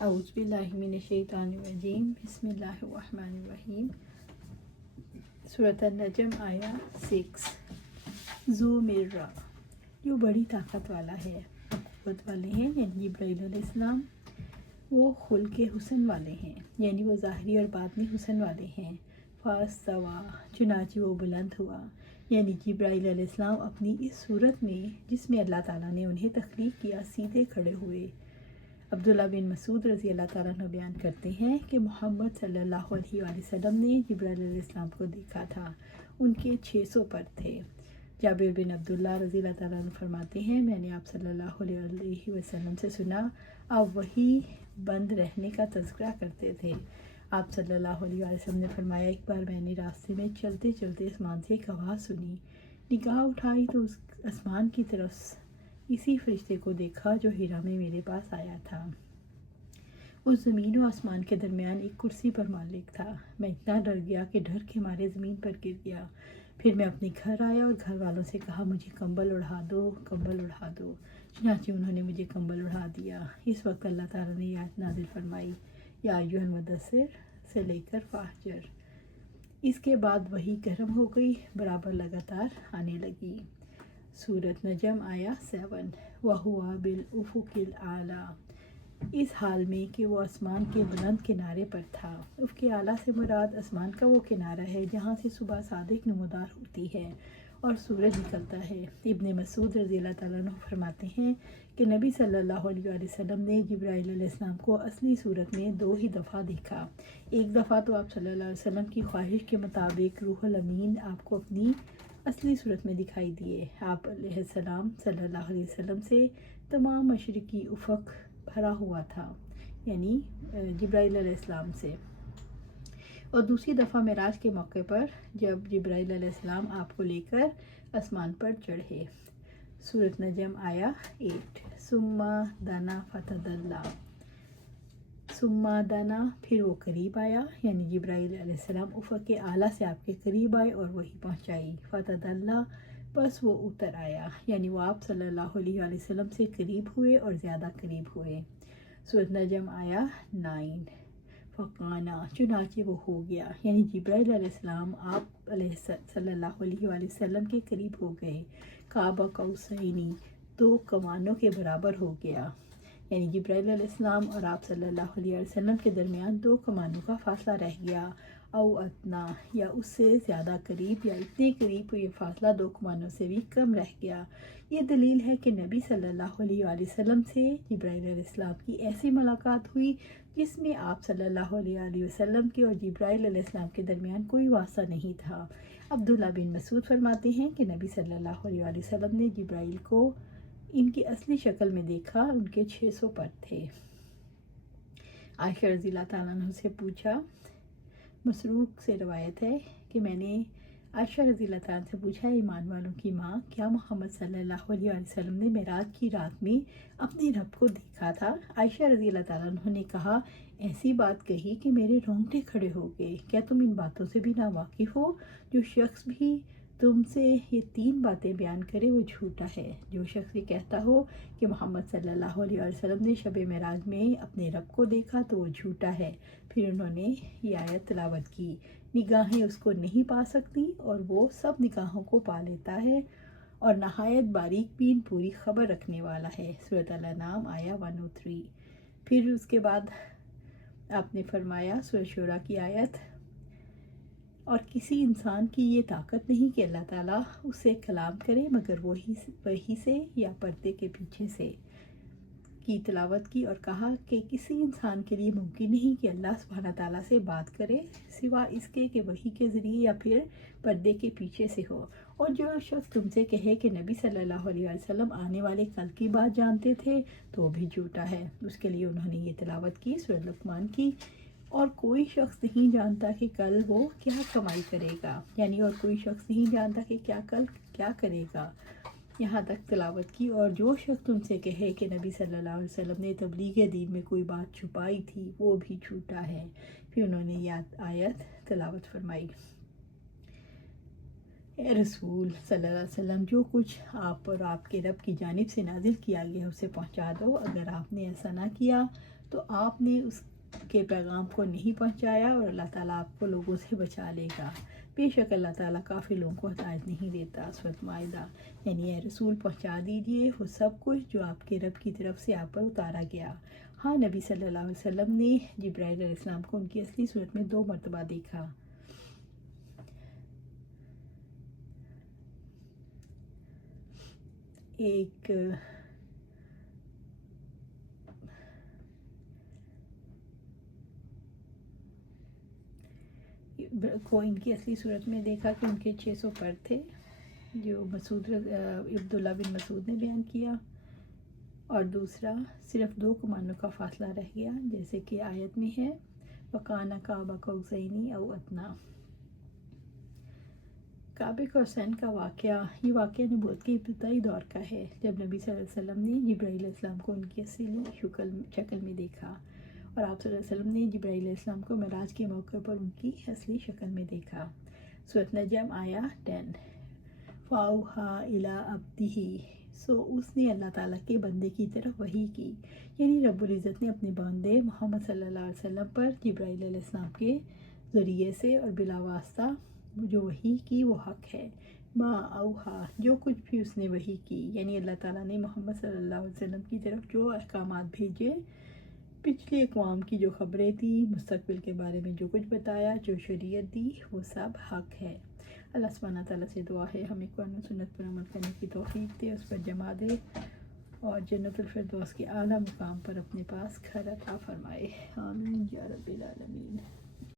اعوذ باللہ من الشیطان الرجیم، بسم اللہ الرحمن الرحیم۔ سورۃ النجم آیا 6۔ ذو مرہ، جو بڑی طاقت والا ہے، قوت والے ہیں، یعنی جبرائیل علیہ السلام۔ وہ خلق حسن والے ہیں، یعنی وہ ظاہری اور باطنی حسن والے ہیں۔ فاستویٰ، چنانچہ وہ بلند ہوا، یعنی جبرائیل علیہ السلام اپنی اس صورت میں جس میں اللہ تعالیٰ نے انہیں تخلیق کیا سیدھے کھڑے ہوئے۔ عبداللہ بن مسعود رضی اللہ تعالیٰ عنہ بیان کرتے ہیں کہ محمد صلی اللہ علیہ وآلہ وسلم نے جبرائیل علیہ السلام کو دیکھا تھا، ان کے 600 پر تھے۔ جابر بن عبداللہ رضی اللہ تعالیٰ عنہ فرماتے ہیں، میں نے آپ صلی اللہ علیہ وسلم سے سنا، آپ وحی بند رہنے کا تذکرہ کرتے تھے۔ آپ صلی اللہ علیہ وآلہ وسلم نے فرمایا، ایک بار میں نے راستے میں چلتے چلتے آسمان سے ایک آواز سنی، نگاہ اٹھائی تو اس آسمان کی طرف اسی فرشتے کو دیکھا جو ہیرا میں میرے پاس آیا تھا۔ اس زمین و آسمان کے درمیان ایک کرسی پر مالک تھا۔ میں اتنا ڈر گیا کہ ڈر کے مارے زمین پر گر گیا۔ پھر میں اپنے گھر آیا اور گھر والوں سے کہا، مجھے کمبل اڑا دو، کمبل اڑا دو۔ چنانچہ انہوں نے مجھے کمبل اڑا دیا۔ اس وقت اللہ تعالیٰ نے یہ آیت نازل فرمائی، یا ایھا المدثر سے لے کر فاہجر۔ اس کے بعد وحی گرم ہو گئی، برابر لگاتار آنے لگی۔ سورۃ نجم آیا 7۔ وَهُوَ بِالْأُفُقِ الْأَعْلَىٰ، اس حال میں کہ وہ آسمان کے بلند کنارے پر تھا۔ افق اعلیٰ سے مراد آسمان کا وہ کنارہ ہے جہاں سے صبح صادق نمودار ہوتی ہے اور سورج نکلتا ہے۔ ابن مسعود رضی اللہ تعالیٰ عنہ فرماتے ہیں کہ نبی صلی اللہ علیہ وآلہ وسلم نے جبرائیل علیہ السلام کو اصلی صورت میں 2 ہی دفعہ دیکھا۔ ایک دفعہ تو آپ صلی اللہ علیہ وسلم کی خواہش کے مطابق روح الامین آپ کو اپنی اصلی صورت میں دکھائی دیے۔ آپ علیہ السلام صلی اللہ علیہ وسلم سے تمام مشرقی افق بھرا ہوا تھا، یعنی جبرائیل علیہ السلام سے۔ اور دوسری دفعہ معراج کے موقع پر جب جبرائیل علیہ السلام آپ کو لے کر آسمان پر چڑھے۔ سورۃ نجم آیا 8۔ ثم دنا فتدلی، ثم دنا، پھر وہ قریب آیا، یعنی جبرائیل علیہ السلام افق اعلیٰ سے آپ کے قریب آئے اور وہی پہنچائی۔ فتدلی، بس وہ اتر آیا، یعنی وہ آپ صلی اللہ علیہ وآلہ وسلم سے قریب ہوئے اور زیادہ قریب ہوئے۔ سورۃ نجم آیا 9۔ فکانا، چنانچہ وہ ہو گیا، یعنی جبرائیل علیہ السلام آپ صلی اللہ علیہ وآلہ وسلم کے قریب ہو گئے۔ قاب قوسین، 2 کمانوں کے برابر ہو گیا، یعنی جبرائیل علیہ السلام اور آپ صلی اللہ علیہ وسلم کے درمیان 2 کمانوں کا فاصلہ رہ گیا۔ او ادنا، یا اس سے زیادہ قریب، یا اتنے قریب یہ فاصلہ 2 کمانوں سے بھی کم رہ گیا۔ یہ دلیل ہے کہ نبی صلی اللہ علیہ وآلہ وسلم سے جبرائیل علیہ السلام کی ایسی ملاقات ہوئی جس میں آپ صلی اللہ علیہ وآلہ وسلم کے اور جبرائیل علیہ السلام کے درمیان کوئی واسطہ نہیں تھا۔ عبداللہ بن مسعود فرماتے ہیں کہ نبی صلی اللہ علیہ وآلہ وسلم نے جبرائیل کو ان کی اصلی شکل میں دیکھا، ان کے 600 پر تھے۔ عائشہ رضی اللہ تعالیٰ عنہ سے پوچھا، مسروق سے روایت ہے کہ میں نے عائشہ رضی اللہ تعالیٰ عنہ سے پوچھا، ایمان والوں کی ماں، کیا محمد صلی اللہ علیہ وآلہ وسلم نے معراج کی رات میں اپنے رب کو دیکھا تھا؟ عائشہ رضی اللہ تعالیٰ عنہ نے کہا، ایسی بات کہی کہ میرے رونگٹے کھڑے ہو گئے۔ کیا تم ان باتوں سے بھی ناواقف ہو؟ جو شخص بھی تم سے یہ 3 باتیں بیان کرے وہ جھوٹا ہے۔ جو شخص یہ کہتا ہو کہ محمد صلی اللہ علیہ وآلہ وسلم نے شب معراج میں اپنے رب کو دیکھا تو وہ جھوٹا ہے۔ پھر انہوں نے یہ آیت تلاوت کی، نگاہیں اس کو نہیں پا سکتی اور وہ سب نگاہوں کو پا لیتا ہے اور نہایت باریک بین، پوری خبر رکھنے والا ہے۔ سورۃ الانعام آیا 103۔ پھر اس کے بعد آپ نے فرمایا، سورۃ شورى کی آیت، اور کسی انسان کی یہ طاقت نہیں کہ اللہ تعالیٰ اس سے کلام کرے مگر وحی سے یا پردے کے پیچھے سے، کی تلاوت کی اور کہا کہ کسی انسان کے لیے ممکن نہیں کہ اللہ سبحانہ تعالیٰ سے بات کرے سوا اس کے کہ وحی کے ذریعے یا پھر پردے کے پیچھے سے ہو۔ اور جو شخص تم سے کہے کہ نبی صلی اللہ علیہ وسلم آنے والے کل کی بات جانتے تھے تو وہ بھی جھوٹا ہے۔ اس کے لیے انہوں نے یہ تلاوت کی، سورۃ لقمان کی، اور کوئی شخص نہیں جانتا کہ کل وہ کیا کمائی کرے گا، یعنی اور کوئی شخص نہیں جانتا کہ کل کیا کرے گا، یہاں تک تلاوت کی۔ اور جو شخص تم سے کہے کہ نبی صلی اللہ علیہ وسلم نے تبلیغ دین میں کوئی بات چھپائی تھی وہ بھی جھوٹا ہے۔ پھر انہوں نے یہ آیت تلاوت فرمائی، اے رسول صلی اللہ علیہ وسلم، جو کچھ آپ اور آپ کے رب کی جانب سے نازل کیا گیا اسے پہنچا دو۔ اگر آپ نے ایسا نہ کیا تو آپ نے اس کے پیغام کو نہیں پہنچایا اور اللہ تعالیٰ آپ کو لوگوں سے بچا لے گا. بے شک اللہ تعالیٰ کافی لوگوں کو ہدایت نہیں دیتا. سورۃ مائدہ. یعنی اے رسول پہنچا دیجئے وہ سب کچھ جو آپ کے رب کی طرف سے آپ پر اتارا گیا. ہاں نبی صلی اللہ علیہ وسلم نے جبرائیل علیہ السلام کو ان کی اصلی صورت میں 2 مرتبہ دیکھا. ایک کو ان کی اصلی صورت میں دیکھا کہ ان کے 600 پر تھے جو عبداللہ بن مسعود نے بیان کیا، اور دوسرا صرف 2 کمانوں کا فاصلہ رہ گیا جیسے کہ آیت میں ہے وَقَانَ قَابَ قَوْسَيْنِ أَوْ أَدْنَىٰ. کعبہ قوسین کا واقعہ، یہ واقعہ نبوت کے ابتدائی دور کا ہے جب نبی صلی اللہ علیہ وسلم نے جبرائیل علیہ السلام کو ان کی اصلی شکل میں دیکھا، اور آپ صلی اللہ علیہ وسلم نے جبرائیل علیہ السلام کو معراج کے موقع پر ان کی اصلی شکل میں دیکھا. سورۃ نجم آیا 10. فَأَوْحَىٰ إِلَىٰ عَبْدِهِ. سو اس نے اللہ تعالیٰ کے بندے کی طرف وحی کی، یعنی رب العزت نے اپنے بندے محمد صلی اللہ علیہ وسلم پر جبرائیل علیہ السلام کے ذریعے سے اور بلا واسطہ جو وحی کی وہ حق ہے. ما اوحا، جو کچھ بھی اس نے وحی کی، یعنی اللہ تعالیٰ نے محمد صلی اللہ علیہ وسلم کی طرف جو احکامات بھیجے، پچھلی اقوام کی جو خبریں تھیں، مستقبل کے بارے میں جو کچھ بتایا، جو شریعت دی، وہ سب حق ہے. اللہ سبحانہ تعالیٰ سے دعا ہے ہمیں قرآن و سنت پر عمل کرنے کی توفیق دے، اس پر جمع دے اور جنت الفردوس کے اعلیٰ مقام پر اپنے پاس گھر عطا فرمائے. آمین یا رب العالمین.